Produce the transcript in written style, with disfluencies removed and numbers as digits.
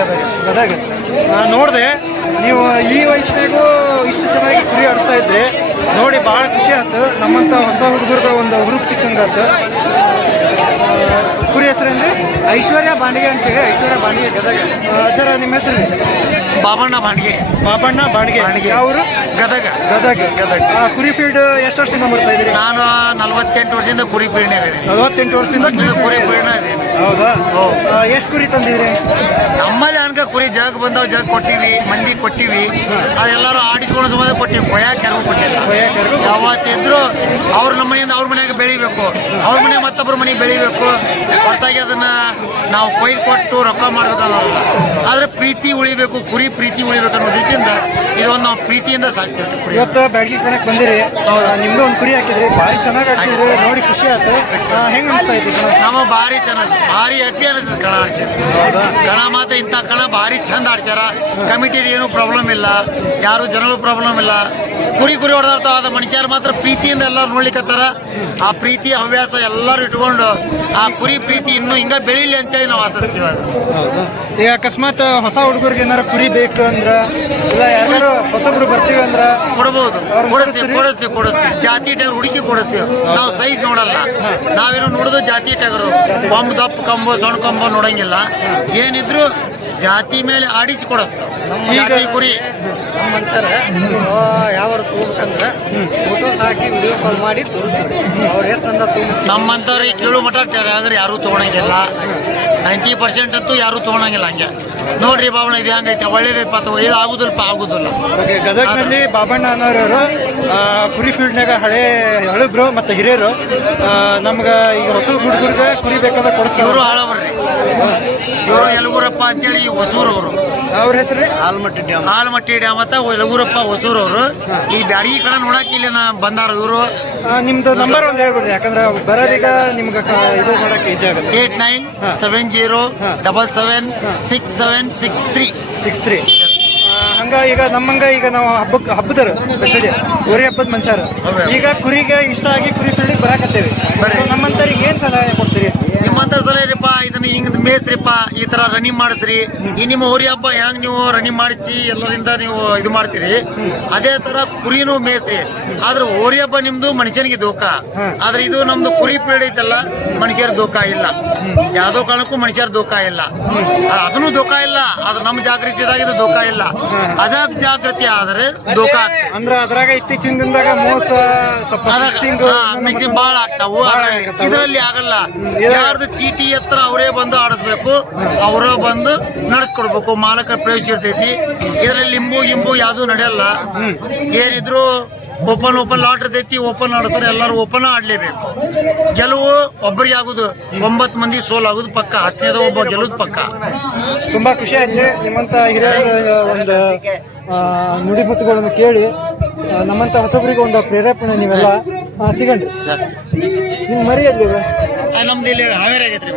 ಗದಗ ನೋಡಿದೆ ನೀವು ಈ ವಯಸ್ಸಿನಾಗೂ ಇಷ್ಟು ಚೆನ್ನಾಗಿ ಕುರಿ ಆಡಿಸ್ತಾ ಇದ್ರಿ ನೋಡಿ ಭಾಳ ಖುಷಿ ಆಯ್ತು. ನಮ್ಮಂಥ ಹೊಸ ಹುಡುಗರಿಗೆ ಒಂದು ಹುರುಪ್ ಸಿಕ್ಕಂಗಾತು. ಕುರಿ ಹೆಸರೇನ್ರಿ? ಐಶ್ವರ್ಯ ಬಾಂಡಿಗೆ ಅಂತೇಳಿ. ಐಶ್ವರ್ಯ ಬಾಂಡಿಗೆ ಗದಗ. ಅಜ್ಜರ ನಿಮ್ಮ ಹೆಸರು? ಬಾಬಣ್ಣ ಬಾಂಡಿಗೆ. ಬಾಬಣ್ಣ ಬಾಂಡಿಗೆ. ಅವರು ಗದಗ. ಗದಗ. ಕುರಿ ಫೀಲ್ಡ್ ಎಷ್ಟು ವರ್ಷದಿಂದ ಬರ್ತಾ ಇದ್ರಿ? ನಾನು 48 ವರ್ಷದಿಂದ ಕುರಿ ಫೀಲ್ಡ್ನಾಗ ಇದ್ದೀನಿ. 48 ವರ್ಷದಿಂದ ಕುರಿ ಫೀಲ್ಡ್ನಾಗ ಇದ್ದೀನಿ. ಹೌದಾ? ಎಷ್ಟು ಕುರಿ ತಂದಿದ್ರಿ? ನಮ್ಮಲ್ಲಿ ಅನ್ಕ ಕುರಿ ಜಗ್ ಬಂದವ್ ಜಗ್ ಕೊಟ್ಟಿವಿ, ಮಂದಿ ಕೊಟ್ಟಿವಿ. ಅದೆಲ್ಲರೂ ಆಡಿಸ್ಕೊಂಡು ಸಂಬಂಧ ಕೊಟ್ಟಿವಿ. ಕೊಯ್ಯಾಕ ಯಾರಿಗೂ ಕೊಟ್ಟಿಲ್ಲ. ಯಾವತ್ತಿದ್ರು ಅವ್ರ ನಮ್ಮ ಮನೆಯಿಂದ ಅವ್ರ ಮನೆಯಾಗ ಬೆಳಿಬೇಕು, ಅವ್ರ ಮನೆ ಮತ್ತೊಬ್ಬರ ಮನೆಗೆ ಬೆಳಿಬೇಕು. ಹೊರತಾಗಿ ಅದನ್ನ ನಾವು ಕೊಯ್ದು ಕೊಟ್ಟು ರೊಕ್ಕ ಮಾಡ್ಬೇಕಲ್ಲ. ಆದ್ರೆ ಪ್ರೀತಿ ಉಳಿಬೇಕು, ಕುರಿ ಪ್ರೀತಿ ಉಳಿಬೇಕು ಅನ್ನೋ ಉದ್ದೇಶದಿಂದ ಇದೊಂದು ನಾವು ಪ್ರೀತಿಯಿಂದ ಸಾಕ್ತಿರ್ತೀವಿ. ಇವತ್ತು ಬ್ಯಾಡಗಿ ಕಣಕ್ಕೆ ಬಂದಿರಿ, ನಿಮ್ದು ಒಂದು ಕುರಿ ಹಾಕಿದ್ರಿ, ಭಾರಿ ಚೆನ್ನಾಗಿ ಹಾಕಿದ್ರಿ, ನೋಡಿ ಖುಷಿ ಆಯ್ತು. ಹೆಂಗ್ ಅನಿಸ್ತಾ ಇದ್ರಿ? ನಮ್ಮ ಭಾರಿ ಚೆನ್ನಾಗಿ, ಭಾರಿ ಹ್ಯಾಪಿ ಅನಿಸ್ತದೆ ಕಣ ಆಡ್ಸಿದ್ರು. ಕಣ ಮಾತ್ರ ಇಂಥ ಕಣ ಭಾರಿ ಚಂದ ಆಡ್ಸ್ಯಾರ. ಕಮಿಟಿದು ಏನು ಪ್ರಾಬ್ಲಮ್ ಇಲ್ಲ, ಯಾರು ಜನಗಳು ಪ್ರಾಬ್ಲಮ್ ಇಲ್ಲ. ಕುರಿ ಹೊಡೆದಾಡ್ತಾವ. ಅದ ಮನುಷ್ಯರು ಮಾತ್ರ ಪ್ರೀತಿಯಿಂದ ಎಲ್ಲರೂ ನೋಡ್ಲಿಕ್ಕತ್ತಾರ. ಆ ಪ್ರೀತಿ ಹವ್ಯಾಸ ಎಲ್ಲರೂ ಇಟ್ಕೊಂಡು ಆ ಕುರಿ ಪ್ರೀತಿ ಇನ್ನೂ ಹಿಂಗ ಬೆಳೀಲಿ ಅಂತೇಳಿ ನಾವು ಆಶಿಸ್ತೀವಿ. ಅದು ಈಗ ಅಕಸ್ಮಾತ್ ಹೊಸ ಹುಡುಗರಿಗೆ ಏನಾರ ಕುರಿ ಬೇಕು ಅಂದ್ರ, ಇಲ್ಲ ಯಾರು ಹೊಸಬ್ರು ಬರ್ತೀವಿ ಅಂದ್ರ ಕೊಡ್ಬೋದು. ಕೊಡಿಸ್ತೀವಿ. ಜಾತಿ ಟ್ಯಾಗರ್ ಹುಡುಕಿ ಕೊಡಿಸ್ತೀವಿ. ನಾವು ಸೈಜ್ ನೋಡಲ್ಲ. ನಾವೇನು ನೋಡೋದು ಜಾತಿ ಟ್ಯಾಗರು. ಕೊಂಬು ದಪ್ಪ ಕೊಂಬು ಸಣ್ಣ ಕೊಂಬು ನೋಡಂಗಿಲ್ಲ. ಏನಿದ್ರು ಜಾತಿ ಮೇಲೆ ಆಡಿಸಿ ಕೊಡಿಸ್ತೀವಿ. ಜಾತಿ ಕುರಿ ನಮ್ಮಂತಾರೆ ಯಾವ ತಗೋಬೇಕಂದ್ರೆ ಫೋಟೋಸ್ ಹಾಕಿ ವಿಡಿಯೋ ಕಾಲ್ ಮಾಡಿ ತೋರಿಸ್ತೀವಿ. ಅವ್ರು ಎಷ್ಟು ಅಂದ ನಮ್ಮಂತವ್ರಿಗೆ ಕೇಳೋ ಮಟ್ಟ ಟ್ಯಾಗರ್ ಯಾರು ತೊಗೊಳಂಗಿಲ್ಲ. 90% ಅಂತೂ ಯಾರು ತೊಗೊಳಂಗಿಲ್ಲ. ಹಂಗೆ ನೋಡ್ರಿ ಬಾಬಣ್ಣ ಇದು ಹೆಂಗೈತೆ, ಒಳ್ಳೇದೈತೆ ಪಾತ್ರ ಇದು ಆಗುದಿಲ್ಲ. ಗದಗನಲ್ಲಿ ಬಾಬಣ್ಣ ಅನ್ನೋರು ಕುರಿ ಫೀಲ್ಡ್ನಾಗ ಹಳಬ್ರು ಮತ್ತು ಹಿರಿಯರು. ನಮ್ಗೆ ಈಗ ಹೊಸ ಹುಡುಗರಿಗೆ ಕುರಿ ಬೇಕಾದ್ರೆ ಕೊಡಿಸ್ತಾರೆ. ಇವರು ಹಾಳವ್ರಿ, ಇವರು ಯಲಗೂರಪ್ಪ ಅಂತೇಳಿ ಹೊಸೂರವರು. ಅವ್ರ ಹೆಸರು ಆಲ್ಮಟ್ಟಿ ಡ್ಯಾಮ್ ಅಂತ ಯಲಗೂರಪ್ಪ ಹೊಸೂರವರು. ಈ ಬ್ಯಾಡಗಿ ಕಡೆ ನೋಡಕ್ಕೆ ಇಲ್ಲಿ ಬಂದಾರ ಇವರು. ನಿಮ್ದು ನಂಬರ್ ಒಂದು ಹೇಳ್ಬಿಡ್ರಿ, ಯಾಕಂದ್ರೆ ಬರೋರೀಗ ನಿಮ್ಗೆ ಇದು ಮಾಡೋಕೆ ಈಸಿ ಆಗುತ್ತೆ. 8970776763. ಹಂಗ ಈಗ ನಮ್ಮಂಗ ಈಗ ನಾವು ಹಬ್ಬದರು ಸ್ಪೆಷಲಿ ಹೋರಿ ಹಬ್ಬದ ಮನುಷ್ಯರು ಈಗ ಕುರಿಗೆ ಇಷ್ಟ ಆಗಿ ಕುರಿ ಫೀಲ್ಡಿಗೆ ಬರಾಕತ್ತೇವೆ. ನಮ್ಮಂತರಿಗೆ ಏನ್ ಸಲಹೆ ಕೊಡ್ತೀರಿ? ನಿಮ್ಮಂತ ಸಲಹೆ ರೀಪ್ಪ, ಇದನ್ನ ಹಿಂಗ್ ಮೇಸ್ರಿಪ್ಪ, ಈ ತರ ರನ್ನಿಂಗ್ ಮಾಡಿಸ್ರಿ. ಈ ನಿಮ್ಮ ಹೋರಿ ಹಬ್ಬ ಹೆಂಗ್ ನೀವು ರನ್ನಿಂಗ್ ಮಾಡಿಸಿ ಎಲ್ಲರಿಂದ ನೀವು ಇದು ಮಾಡ್ತೀರಿ, ಅದೇ ತರ ಕುರಿನೂ ಮೇಸ್ರಿ. ಆದ್ರೆ ಹೋರಿ ಹಬ್ಬ ನಿಮ್ದು ಮನುಷ್ಯನಿಗೆ ದೋಖ. ಆದ್ರೆ ಇದು ನಮ್ದು ಕುರಿ ಫೀಲ್ಡ್ ಐತಲ್ಲ, ಮನುಷ್ಯರ ದೋಖ ಇಲ್ಲ. ಯಾವ್ದೋ ಕಾರಣಕ್ಕೂ ಮನುಷ್ಯರ ದೋಖ ಇಲ್ಲ. ಅದನ್ನು ದೋಖ ಇಲ್ಲ. ಅದು ನಮ್ಮ ಜಾಗೃತಿದಾಗ ಇದು ದೋಖ ಇಲ್ಲ. ಅಜಾಗೃತಿ ಆದ್ರೆ ದೋಖ ಅಂದ್ರೆ ಅದ್ರಾಗ ಇತ್ತೀಚಿನ ದಿನದಾಗ ಮೋಸ ಮಿಕ್ಸಿಂಗ್ ಬಾಳ ಆಗ್ತಾವು. ಇದರಲ್ಲಿ ಆಗಲ್ಲ. ಯಾರ್ದು ಚೀಟಿ ಹತ್ರ ಅವರೇ ಬಂದು ಆಡಿಸ್ಬೇಕು, ಅವರ ಬಂದು ನಡೆಸ್ಕೊಡ್ಬೇಕು. ಮಾಲಕರ ಪ್ರವೇಶ ಇರ್ತೈತಿ. ಇದರಲ್ಲಿ ಲಿಂಬು ಯಾವ್ದು ನಡೆಯಲ್ಲ. ಏನಿದ್ರು ಓಪನ್ ಲಾಟ್ ಇರ್ತೈತಿ. ಓಪನ್ ಆಡಿಸ್ತಾರೆ, ಎಲ್ಲರೂ ಓಪನ್ ಆಡ್ಲೇಬೇಕು. ಗೆಲುವು ಒಬ್ಬರಿಗೆ ಆಗುದು, 9 ಮಂದಿ ಸೋಲ್ ಆಗುದು ಪಕ್ಕ. 10ನೇದ ಒಬ್ಬ ಗೆಲ್ಲುದು ಪಕ್ಕ. ತುಂಬಾ ಖುಷಿ ಆಯ್ತು ನಿಮ್ಮಂತ ಹಿರಿಯರ ಒಂದು ನುಡಿಮುತ್ತುಗಳನ್ನು ಕೇಳಿ. ನಮ್ಮಂತ ಹೊಸಬರಿಗೆ ಒಂದು ಪ್ರೇರೇಪಣೆ ನೀವೆಲ್ಲ ಸಿಗಂಡ್ರಿ. ನಿಮ್ ಮರಿ ಅಲ್ಲಿ ನಮ್ದು ಇಲ್ಲಿ ಹಾವೇರಿ ಆಗೈತ್ರಿ.